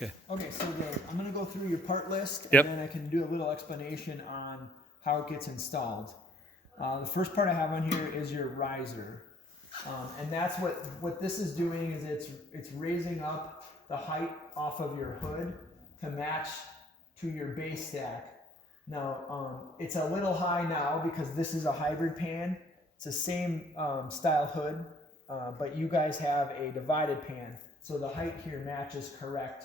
Okay. Okay, so I'm going to go through your part list, Yep. and then I can do a little explanation on how it gets installed. The first part I have on here is your riser, and that's what this is doing is it's raising up the height off of your hood to match to your base stack. Now it's a little high now because this is a hybrid pan. It's the same style hood, but you guys have a divided pan, so the height here matches correct.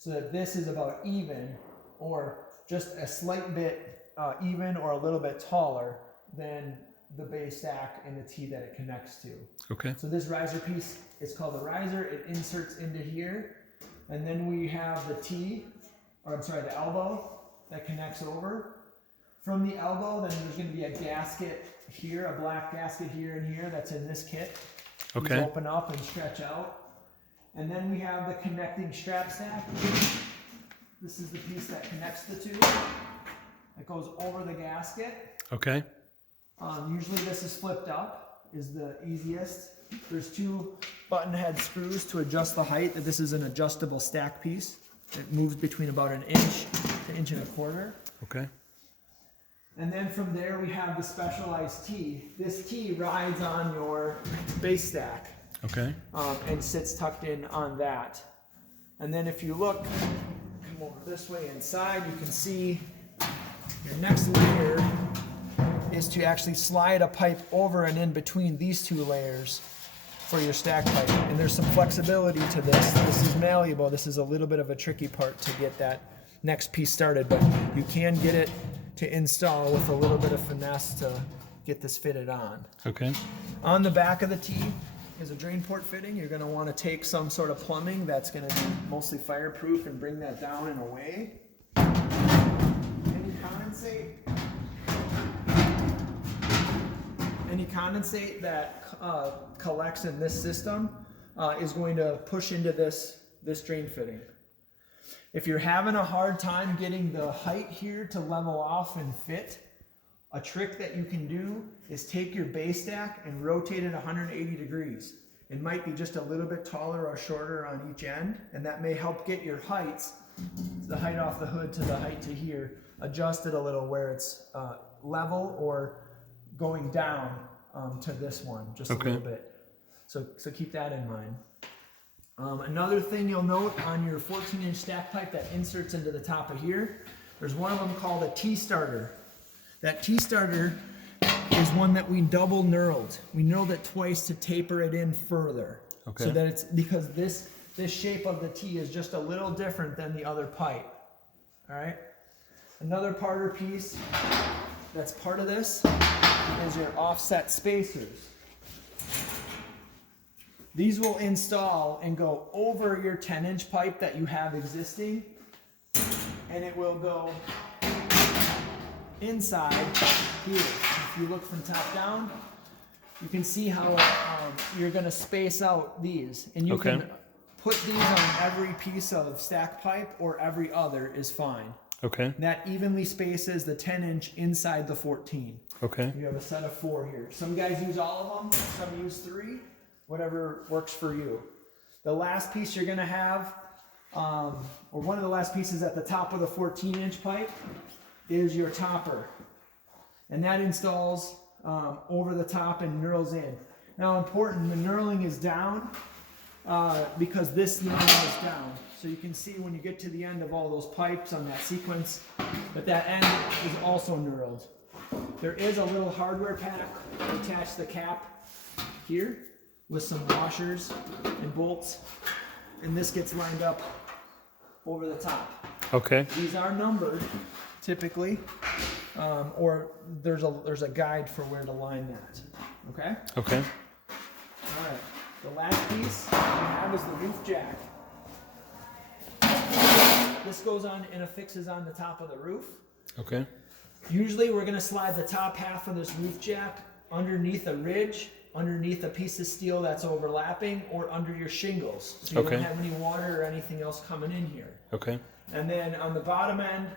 So that this is about even, or just a slight bit even, or a little bit taller than the base stack and the T that it connects to. Okay. So this riser piece is called the riser. It inserts into here, and then we have the T, or I'm sorry, the elbow that connects over. From the elbow, then there's going to be a gasket here, a black gasket here and here that's in this kit. Okay. These open up and stretch out. And then we have the connecting strap stack. This is the piece that connects the two. It goes over the gasket. Okay. Usually this is flipped up, is the easiest. There's two button head screws to adjust the height. This is an adjustable stack piece. It moves between about an inch to inch and a quarter. Okay. And then from there we have the specialized T. This T rides on your base stack. Okay. And sits tucked in on that. And then if you look, come over this way inside, you can see your next layer is to actually slide a pipe over and in between these two layers for your stack pipe. And there's some flexibility to this. This is malleable. This is a little bit of a tricky part to get that next piece started, but you can get it to install with a little bit of finesse to get this fitted on. Okay. On the back of the T is a drain port fitting. You're going to want to take some sort of plumbing that's going to be mostly fireproof and bring that down and away. Any condensate that collects in this system is going to push into this drain fitting. If you're having a hard time getting the height here to level off and fit, a trick that you can do is take your base stack and rotate it 180 degrees. It might be just a little bit taller or shorter on each end, and that may help get your heights, the height off the hood to the height to here, adjusted a little where it's level or going down to this one just a little bit. So keep that in mind. Another thing you'll note on your 14-inch stack pipe that inserts into the top of here, there's one of them called a T-starter. That T-starter is one that we double knurled. We knurled it twice to taper it in further. Okay. So that it's, because this shape of the T is just a little different than the other pipe. All right. Another parter piece that's part of this is your offset spacers. These will install and go over your 10-inch pipe that you have existing, and it will go inside here. If you look from top down, you can see how you're going to space out these, and you can put these on every piece of stack pipe, or every other is fine. Okay. And that evenly spaces the 10-inch inside the 14. Okay. You have a set of 4 here. Some guys use all of them, some use 3, whatever works for you. The last piece you're going to have, or one of the last pieces at the top of the 14-inch pipe, is your topper. And that installs over the top and knurls in. Now important, the knurling is down because this knurling is down. So you can see when you get to the end of all those pipes on that sequence, that end is also knurled. There is a little hardware pack to attach the cap here with some washers and bolts, and this gets lined up over the top. Okay. These are numbered typically, or there's a guide for where to line that. Okay? Okay. All right. The last piece we have is the roof jack. This goes on and affixes on the top of the roof. Okay. Usually we're going to slide the top half of this roof jack underneath a ridge, underneath a piece of steel that's overlapping, or under your shingles, so you don't have any water or anything else coming in here. Okay. And then on the bottom end,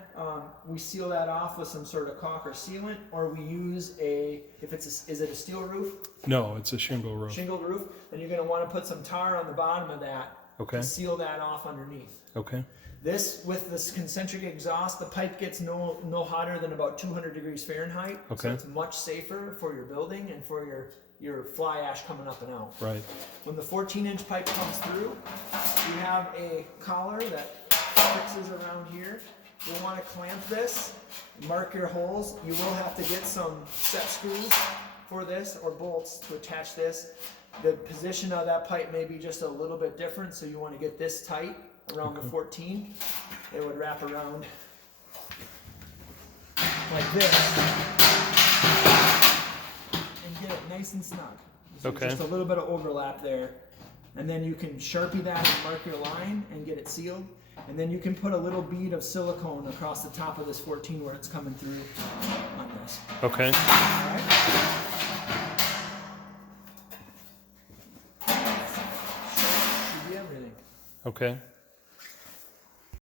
we seal that off with some sort of caulk or sealant, or we use is it a steel roof? No, it's a shingle roof. Shingled roof. Then you're going to want to put some tar on the bottom of that Okay. to seal that off underneath. Okay. This, with this concentric exhaust, the pipe gets no hotter than about 200 degrees Fahrenheit. Okay. So it's much safer for your building and for your fly ash coming up and out. Right. When the 14-inch pipe comes through, you have a collar that fixes around here. You'll want to clamp this, mark your holes. You will have to get some set screws for this or bolts to attach this. The position of that pipe may be just a little bit different, so you want to get this tight around the 14. It would wrap around like this and get it nice and snug. So Okay. just a little bit of overlap there. And then you can Sharpie that and mark your line and get it sealed. And then you can put a little bead of silicone across the top of this 14 where it's coming through on this. Okay. All right? Should be everything. Okay.